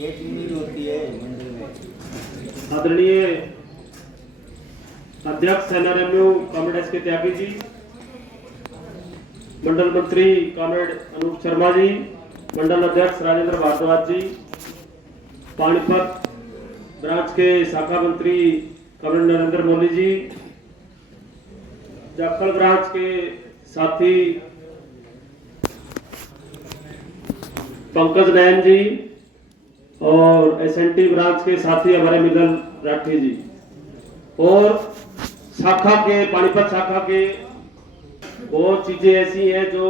होती है मंडल में। आदरणीय अध्यक्ष एनआरएमयू कॉमरेड एस के त्यागी जी, मंडल मंत्री कॉमरेड अनूप शर्मा जी, मंडल अध्यक्ष राजेंद्र भारद्वाज जी, पानीपत ब्रांच के शाखा मंत्री कॉमरेड नरेंद्र मोदी जी, जाखल ब्रांच के साथी पंकज नयन जी और एसएनटी ब्रांच के साथी हमारे मिलन राठी जी, और शाखा के पानीपत शाखा के बहुत चीजें ऐसी हैं जो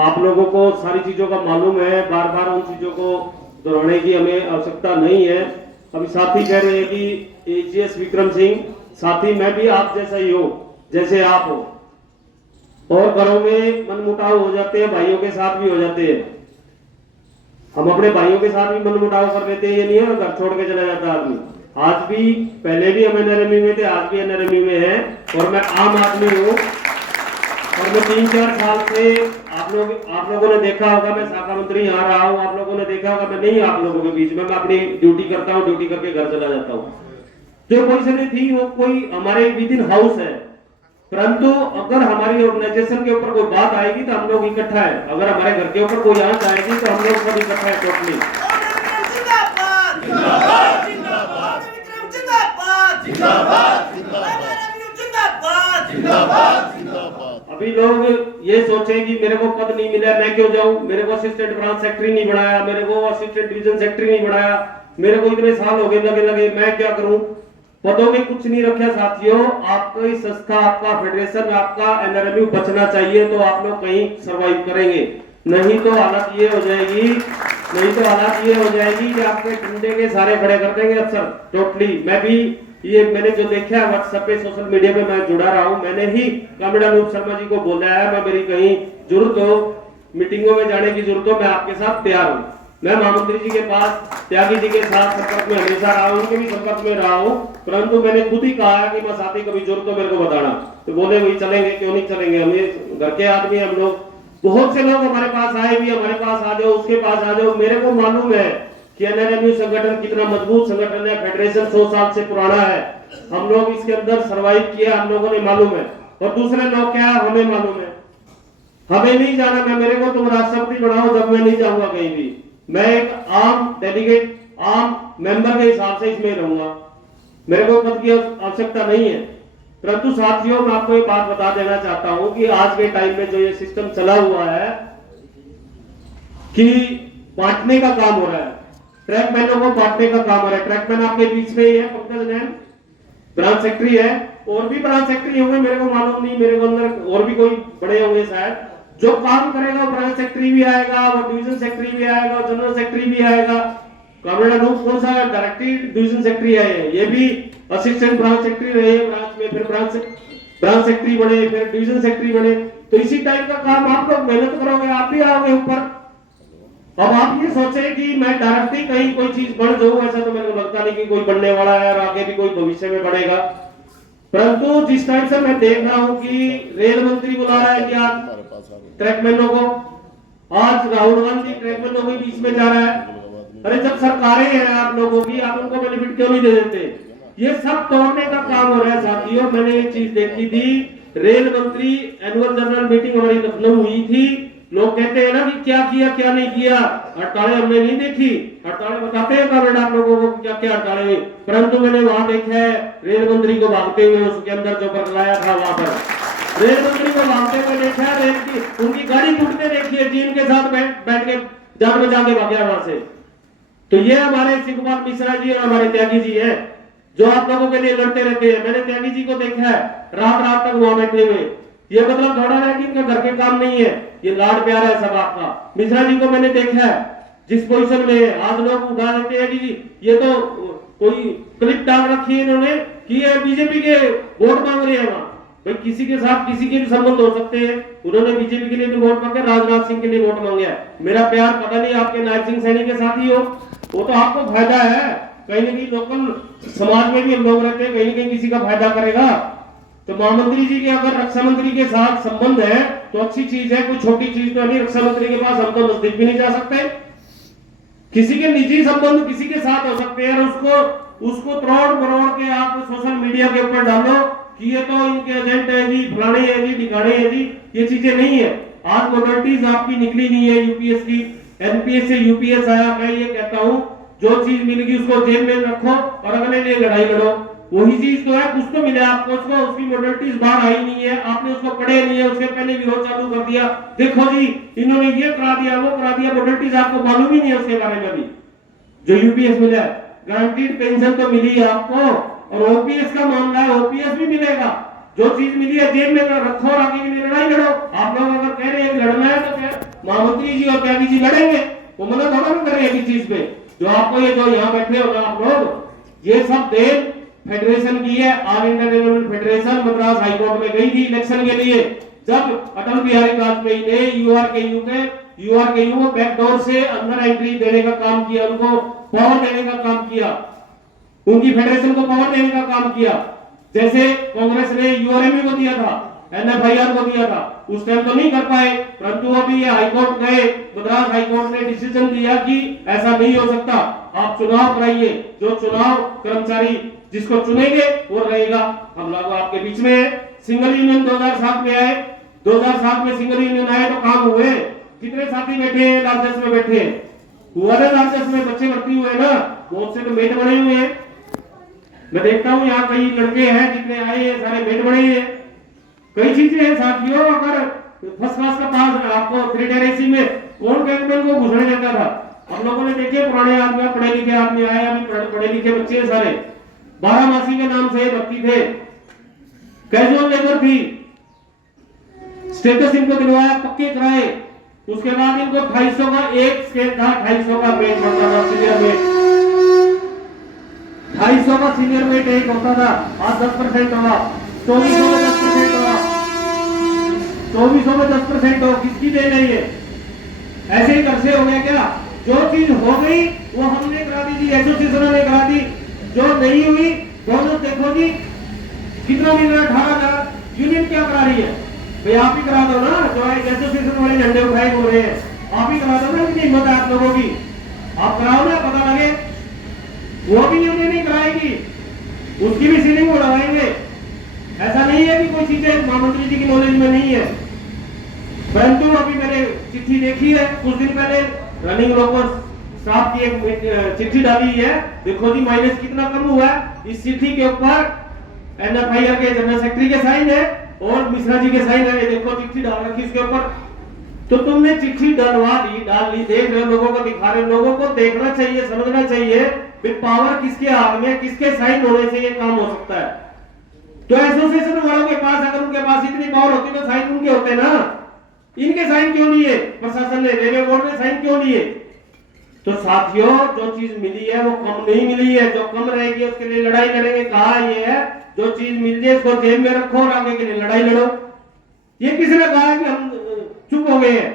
आप लोगों को सारी चीजों का मालूम है, बार बार उन चीजों को दोहराने की हमें आवश्यकता नहीं है। अभी साथी कह रहे हैं कि एजीएस विक्रम सिंह, साथी मैं भी आप जैसा ही हो, जैसे आप हो, और घरों में मनमुटाव हो जाते हैं, भाइयों के साथ भी हो जाते हैं। हम अपने भाइयों के साथ भी मनमुटाव कर लेते हैं, ये नहीं है घर छोड़ के चला जाता आदमी। आज भी, पहले भी हम एनआरएमयू में थे, आज भी एनआरएमयू में है, और मैं आम आदमी हूँ। और मैं 3-4 साल से आप लोगों ने देखा होगा, मैं शाखा मंत्री यहाँ रहा हूँ, आप लोगों ने देखा होगा मैं नहीं आप लोगों के बीच में, मैं अपनी ड्यूटी करता हूँ, ड्यूटी करके घर चला जाता हूँ। जो पोजीशन थी वो कोई हमारे विद इन हाउस है, परंतु अगर हमारी ऑर्गेनाइजेशन के ऊपर कोई बात आएगी तो हम लोग इकट्ठा है, अगर हमारे घर के ऊपर कोई आंच आएगी तो हम लोग सब इकट्ठा है टोटली। अभी लोग ये सोचे कि मेरे को पद नहीं मिला, मैं क्यों जाऊं, मेरे को असिस्टेंट ब्रांच सेक्रेटरी नहीं बनाया, मेरे को असिस्टेंट डिवीजन सेक्रेटरी नहीं बनाया, मेरे को इतने साल हो गए लगे मैं क्या करूं। पदों में कुछ नहीं रखा साथियों, आपकी संस्था, आपका फेडरेशन, आपका एनआरएमयू बचना चाहिए तो आप लोग कहीं सरवाइव करेंगे, नहीं तो हालत ये हो जाएगी कि आपके डंडे के सारे खड़े कर देंगे अफसर टोटली। मैं भी ये मैंने जो देखा है व्हाट्सएप पे, सोशल मीडिया पे मैं जुड़ा रहा हूँ, मैंने ही कॉमरेड अनूप शर्मा जी को बोला है, मैं मेरी कहीं जरूरत हो, मीटिंगों में जाने की जरूरत हो, मैं आपके साथ तैयार हूँ। मैं महामंत्री जी के पास, त्यागी जी के साथ संपर्क में हमेशा रहा हूँ, उनके भी संपर्क में रहा हूँ, परंतु मैंने खुद ही कहा कि मैं साथी कभी जरूरत हो मेरे को बताना, तो बोले वही चलेंगे, क्यों नहीं चलेंगे, हम ये घर के आदमी हम लोग। बहुत से लोग हमारे पास आए भी, हमारे पास आ जाओ, उसके पास आ जाओ। मेरे को मालूम है कि एनआरएमयू संगठन कितना मजबूत संगठन है, फेडरेशन 100 साल से पुराना है, हम लोग इसके अंदर सरवाइव किया, हम लोगों ने मालूम है, और दूसरे लोग क्या हमें मालूम है। हमें नहीं जाना, मैं मेरे को तुम राष्ट्रपति बनाओ, जब मैं नहीं जाऊंगा कहीं भी, मैं एक आम डेलीगेट, आम मेंबर के हिसाब से इसमें रहूंगा, मेरे को पद की आवश्यकता नहीं है। परंतु साथियों, मैं आपको एक बात बता देना चाहता हूं कि आज के टाइम में जो ये सिस्टम चला हुआ है कि बांटने का काम हो रहा है, ट्रैकमैनों को बांटने का काम हो रहा है। ट्रैकमैन आपके बीच में ही है, पंकज नैन ब्रांच सेक्रेटरी है, और भी ब्रांच सेक्रेटरी होंगे, मेरे को मालूम नहीं, मेरे को अंदर और भी कोई बड़े होंगे शायद। जो काम करेगा वो ब्रांच सेक्रेटरी भी आएगा, वो डिवीजन सेक्रेटरी भी आएगा, जनरल सेक्रेटरी भी आएगा। कॉमरेड अनूप कौन सा डायरेक्टरी डिवीजन सेक्रेटरी है, ये भी असिस्टेंट ब्रांच सेक्रेटरी रहे ब्रांच में, फिर ब्रांच सेक्रेटरी बने, फिर डिवीजन सेक्रेटरी बने। तो इसी टाइप का काम आप लोग मेहनत करोगे, आप भी आओगे ऊपर। अब आप ये सोचे कि मैं डायरेक्टली कहीं कोई चीज बढ़ जाऊं, ऐसा तो मेरे को लगता नहीं कि कोई बनने वाला है, और आगे भी कोई भविष्य में बढ़ेगा। परंतु जिस टाइम से मैं देख रहा हूं कि रेल मंत्री बुला रहा है कि आज ट्रैकमैनों को, आज राहुल गांधी ट्रैकमैनों के बीच में जा रहा है। अरे जब सरकारें हैं आप लोगों की, आप उनको बेनिफिट क्यों नहीं दे देते? ये सब तोड़ने का काम हो रहा है साथियों। मैंने ये चीज देखी थी, रेल मंत्री एनुअल जनरल मीटिंग हमारी लखनऊ हुई थी, लोग कहते हैं ना कि क्या किया क्या नहीं किया, हड़तालें हमने नहीं देखी, हड़तालें बताते हैं कॉमरेड आप लोगों को क्या क्या हड़तालें हुई, परंतु मैंने वहां देखा है रेल मंत्री को भागते हुए, उसके अंदर जो बरगलाया था वहां पर रेल मंत्री को भागते हुए देखा, रेल की उनकी गाड़ी टूटते देखी है, टीम के साथ बैठ के जान बचा के भाग्या वहां से। तो ये हमारे शिव कुमार मिश्रा जी और हमारे त्यागी जी है, जो आप लोगों के लिए लड़ते रहते हैं। मैंने त्यागी जी को देखा है रात तक वहां बैठे हुए, ये मतलब थोड़ा है कि इनका घर के काम नहीं है, ये लाड प्यार है सब आपका। मिश्रा जी को मैंने देखा है जिस पोजीशन में है, आज लोग उठा देते हैं कि ये तो कोई क्लिप डाल रखी है इन्होंने कि ये बीजेपी के वोट मांग रहे हैं। वहां भाई किसी के साथ किसी के भी संबंध हो सकते हैं, उन्होंने बीजेपी के लिए भी वोट मांगे, राजनाथ सिंह के लिए वोट मांगे है। मेरा प्यार पता नहीं आपके नायब सिंह सैनी के साथ ही हो, वो तो आपको फायदा है, कहीं ना कहीं लोकल समाज में भी हम लोग रहते हैं, कहीं ना कहीं किसी का फायदा करेगा। तो महामंत्री जी के अगर रक्षा मंत्री के साथ संबंध है तो अच्छी चीज है, कोई छोटी चीज तो नहीं। रक्षा मंत्री के पास हम तो नजदीक भी नहीं जा सकते, किसी के निजी संबंध किसी के साथ हो सकते हैं, और उसको तोड़ मरोड़ के आप सोशल मीडिया के ऊपर डालो कि ये तो इनके एजेंट है जी, फलाने है जी, ठिकाने है जी। ये चीजें नहीं है। आज मॉडलिटीज आपकी निकली नहीं है यूपीएस की, एनपीएस से यूपीएस आया। मैं ये कहता हूँ जो चीज मिल गई उसको जेब में रखो और अगले लिए लड़ाई लड़ो। वही चीज तो है, कुछ तो मिला आपको, उसको उसकी मॉडलिटीज बाहर आई नहीं है, आपने उसको पढ़े नहीं है, उसके पहले विरोध चालू कर दिया। देखो जी इन्होंने ये करा दिया, वो करा दिया, मॉडलिटीज आपको मालूम ही नहीं है उसके बारे में भी। जो यूपीएस मिला है, गारंटीड पेंशन तो मिली है आपको, और ओपीएस का मामला है, ओपीएस भी मिलेगा। जो चीज मिली है जेब में रखो और आगे के लिए लड़ाई लड़ो। आप लोग अगर कह रहे हैं लड़ना है तो फिर महामंत्री जी और त्यागी जी लड़ेंगे, वो मना थोड़ा कर रहे हैं किसी चीज पे। जो आपको ये जो यहाँ बैठे हो ना आप लोग, ये सब देन फेडरेशन की है। All India development federation Madras high court में गई थी इलेक्शन के लिए, जब अटल बिहारी वाजपेयी ने यूआरकेयू को बैकडोर से अंदर एंट्री देने का काम किया, उनको पावर देने का काम किया, उनकी फेडरेशन को पावर देने का काम किया। जैसे कांग्रेस ने यूआरएमए को दिया था, एनएफआईआर को दिया था, उस टाइम तो नहीं कर पाए, परंतु अभी ये हाईकोर्ट गए, मद्रास हाईकोर्ट ने डिसीजन दिया कि ऐसा नहीं हो सकता, आप चुनाव कराइए। जो चुनाव कर्मचारी जिसको चुनेंगे वो रहेगा। हम लोग आपके बीच में है। सिंगल यूनियन 2007 में आए, 2007 में सिंगल यूनियन आए तो काम हुए। कितने साथी बैठे हैं लार्जेस्ट में, बैठे हुआ ना लार्जेस्ट में, बच्चे भर्ती हुए ना, बहुत से तो मेट बने हुए हैं। मैं देखता हूँ यहाँ कई लड़के हैं जितने आए हैं सारे मेट बने हैं। कई चीजें हैं साथियों, अगर फर्स्ट क्लास का पास आपको 3 में कौन कैंपन को घुसने देता था। हम लोगों ने देखे पुराने आदमी, पढ़े लिखे आदमी आए, अभी पढ़े लिखे बच्चे सारे 12 मासी के नाम से भर्ती थे, कैजुअल लेबर थी, स्टेटस इनको दिलवाया, पक्के कराए। उसके बाद इनको 250 का एक स्केल था, 250 का पेज बनता था सीनियर में, 250 का सीनियर वेट एक होता था। आज 10% हुआ, 2400 में 10% हुआ, 2400 में 10% हो। किसकी देन है ये? ऐसे ही कर से हो गया क्या? जो चीज हो गई वो हमने करा दी जी, एसोसिएशन ने करा दी। जो नहीं हुई दोनों देखो जी कितना मिल रहा है, 18,000। यूनियन क्या करा रही है भाई? आप ही करा दो ना, जो एसोसिएशन वाले झंडे उठाए बोल रहे हैं, आप ही करा दो ना। इतनी हिम्मत है आप लोगों की, आप कराओ ना, पता लगे। वो भी यूनियन नहीं कराएगी, उसकी भी सीलिंग उड़ाएंगे। ऐसा नहीं है कि कोई चीजें महामंत्री जी की नॉलेज में नहीं है। परंतु अभी मैंने चिट्ठी देखी है कुछ दिन पहले, रनिंग लोकल स्टाफ की एक चिट्ठी डाली है। देखो जी माइनस कितना कम हुआ है। इस चिट्ठी के ऊपर एनएफआईआर के जनरल सेक्रेटरी के साइन है और मिश्रा जी के साइन है। देखो चिट्ठी डाल रखी इसके ऊपर। तो तुमने चिट्ठी डाल ली, देख रहे हो, लोगों को दिखा रहे हो। लोगों को देखना चाहिए, समझना चाहिए पावर किसके हाथ में, किसके साइन होने से ये काम हो सकता है। तो एसोसिएशन वालों के पास अगर उनके पास इतनी पावर होती तो साइन उनके होते ना। इनके साइन क्यों लिए? प्रशासन ने, रेलवे बोर्ड ने साइन क्यों लिए? तो साथियों जो चीज मिली है वो कम नहीं मिली है। जो कम रहेगी उसके लिए लड़ाई लड़ेंगे। कहा ये है जो चीज मिल जाए उसको जेब में रखो और आगे के लिए लड़ाई लड़ो। ये किसने कहा कि हम चुप हो गए हैं,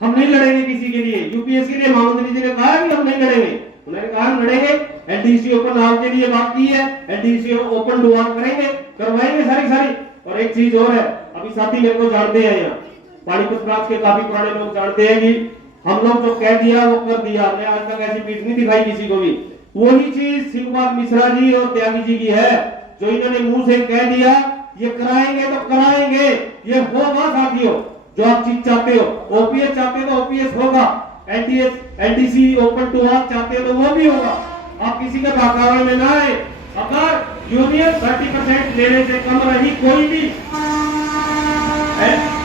हम नहीं लड़ेंगे किसी के लिए? यूपीएस के लिए महामंत्री जी ने कहा कि हम नहीं लड़ेंगे, उन्होंने कहा हम लड़ेंगे। एलडीसी ओपन हाउस के लिए बात की है, एलडीसी ओपन डुआर करेंगे, करवाएंगे सारी। और एक चीज और है, अभी साथी मेरे को जानते हैं, यहाँ पानीपत प्रांत के काफी पुराने लोग जानते हैं कि हम लोग जो कह दिया वो कर दिया। हमने आज तक ऐसी पीठ नहीं दिखाई किसी को भी। वही चीज शिवकुमार मिश्रा जी और त्यागी जी की है, जो इन्होंने मुंह से कह दिया ये कराएंगे तो कराएंगे, ये होगा साथियों। जो आप चीज चाहते हो, ओपीएस चाहते हो तो ओपीएस होगा, एलडीसी ओपन टू आप चाहते हो तो वो भी होगा। आप किसी के बहकावे में ना आए। अगर यूनियन 30% लेने से कम रही कोई भी,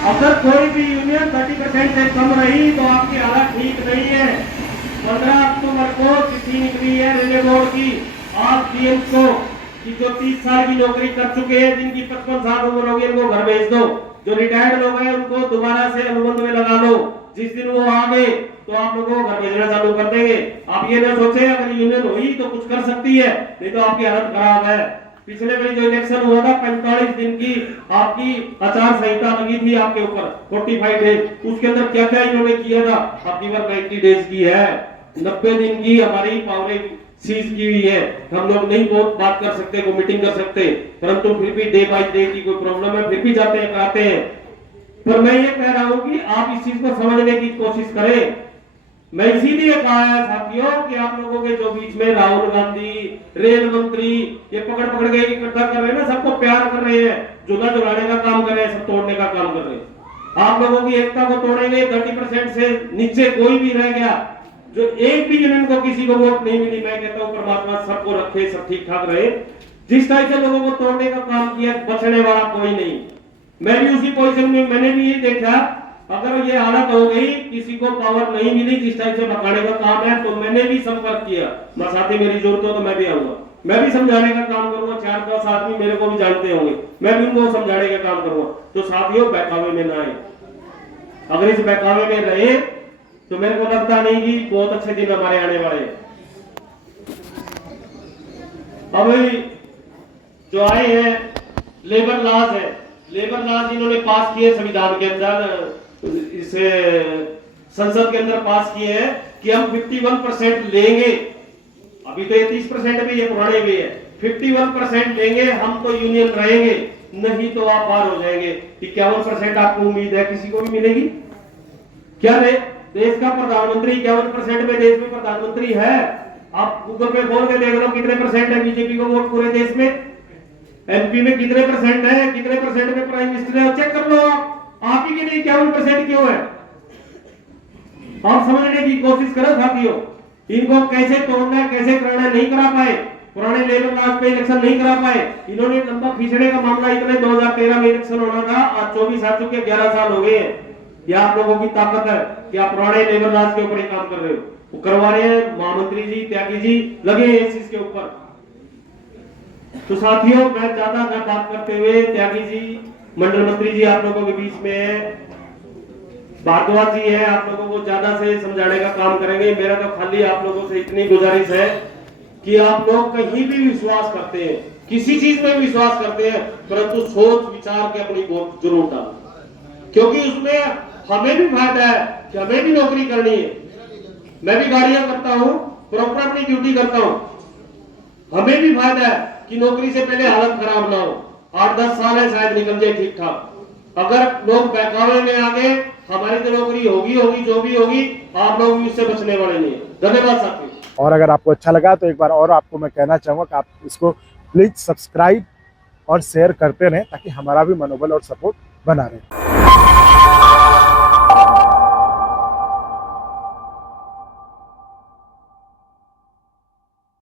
अगर कोई भी यूनियन 30% से कम रही तो आपकी हालत ठीक नहीं है। 15 अक्टूबर को चिट्ठी निकली है रेलवे बोर्ड की आप पीएम को कि जो 30 साल की नौकरी कर चुके हैं, जिनकी 55 साल उम्र होगी, इनको घर भेज दो। जो रिटायर्ड लोग हैं उनको दोबारा से अनुबंध में लगा लो। जिस दिन वो आ गए तो आप लोगों को घर भेजना चालू कर देंगे। आप ये ना सोचे अगर यूनियन हुई तो कुछ कर सकती है, नहीं तो आपकी हालत खराब है। पिछले बार जो इलेक्शन हुआ था 45 दिन की आपकी आचार संहिता लगी थी आपके ऊपर, 45 डेज। उसके अंदर क्या क्या इन्होंने किया था? आपकी बार 90 डेज की है, 90 दिन की हमारी पावरें सीज की हुई है। हम लोग नहीं बहुत बात कर सकते, कोई मीटिंग कर सकते, परंतु फिर भी डे बाय डे की कोई प्रॉब्लम है फिर भी जाते हैं, कराते हैं। पर मैं ये कह रहा हूं कि आप इस चीज को समझने की कोशिश करें मैं इसीलिए कहा है साथियों कि आप लोगों के जो बीच में राहुल गांधी, रेल मंत्री ये पकड़ पकड़ के इकट्ठा कर रहे हैं ना, सबको प्यार कर रहे हैं, जुदा जुड़ाने का काम कर रहे हैं, सब तोड़ने का काम कर रहे हैं। आप लोगों की एकता को तोड़ेंगे। 30% से नीचे कोई भी रह गया, जो एक भी यूनियन को किसी को वोट नहीं मिली, मैं कहता हूं परमात्मा सबको रखे, सब ठीक ठाक रहे। जिस तरह से लोगों को तोड़ने का काम किया, बचने वाला कोई नहीं। मैं भी उसी पोजीशन में, मैंने भी ये देखा, अगर ये हालत हो गई, किसी को पावर नहीं मिली, जिस टाइप से भगाने का काम है, तो मैंने भी संपर्क किया। मैं साथी मेरी जरूरत हो तो मैं भी आऊंगा, मैं भी समझाने का काम करूंगा। 4-5 आदमी मेरे को भी जानते होंगे, मैं भी उनको समझाने का काम करूंगा। तो साथियों बहकावे में ना आए। अगर इस बहकावे में रहे तो मेरे को लगता नहीं कि बहुत अच्छे दिन हमारे आने वाले हैं। अभी जो आए हैं लेबर लॉज है, लेबर लॉज इन्होंने पास किए संविधान के अंदर, इसे संसद के अंदर पास किए हैं कि हम 51% लेंगे। अभी तो ये 30% भी, ये पुराने भी है। 51% लेंगे हम तो यूनियन रहेंगे, नहीं तो आप बाहर हो जाएंगे। 51% आपको उम्मीद है किसी को भी मिलेगी क्या? रे देश का प्रधानमंत्री 51% में देश में प्रधानमंत्री है। आप गूगल पे खोल के देख लो कितने परसेंट है बीजेपी को वोट पूरे देश में। एमपी में कितने परसेंट है, कितने परसेंट में प्राइम मिनिस्टर है, चेक कर लो आप ही के लिए 51% क्यों है? आप समझने की कोशिश करो साथियों, इनको कैसे तोड़ना है, कैसे करना है, नहीं करा पाए। पुराने लेबर लॉज पे इलेक्शन नहीं करा पाए, इन्होंने लंबा खींचने का मामला, इतने 2013 में इलेक्शन होना था, आज 24 आ चुके, 11 साल हो गए हैं। यह आप लोगों की ताकत है कि आप पुराने लेबर लॉज के ऊपर ही काम कर रहे हो, वो करवा रहे हैं। महामंत्री जी, त्यागी जी लगे हैं इस चीज के ऊपर। तो साथियों मैं ज्यादा न बात करते हुए, त्यागी जी, मंडल मंत्री जी आप लोगों के बीच में है, भारद्वाज जी है, आप लोगों को ज्यादा से समझाने का काम करेंगे। मेरा तो खाली आप लोगों से इतनी गुजारिश है कि आप लोग कहीं भी विश्वास करते हैं, किसी चीज में विश्वास करते हैं, परंतु सोच विचार के अपनी वोट जरूर डालें, क्योंकि उसमें हमें भी फायदा है कि हमें भी नौकरी करनी है। मैं भी गाड़ियां करता हूं, प्रॉपर अपनी ड्यूटी करता हूं, हमें भी फायदा है कि नौकरी से पहले हालत खराब ना हो। 8-10 साल है शायद निकल जाए ठीक ठाक। अगर लोग बहकावे में आ गए, हमारी तो नौकरी होगी होगी, जो भी होगी, आप लोग इससे बचने वाले नहीं है। धन्यवाद साथियों। और अगर आपको अच्छा लगा तो एक बार और आपको मैं कहना चाहूंगा कि आप इसको प्लीज सब्सक्राइब और शेयर करते रहें, ताकि हमारा भी मनोबल और सपोर्ट बना रहे।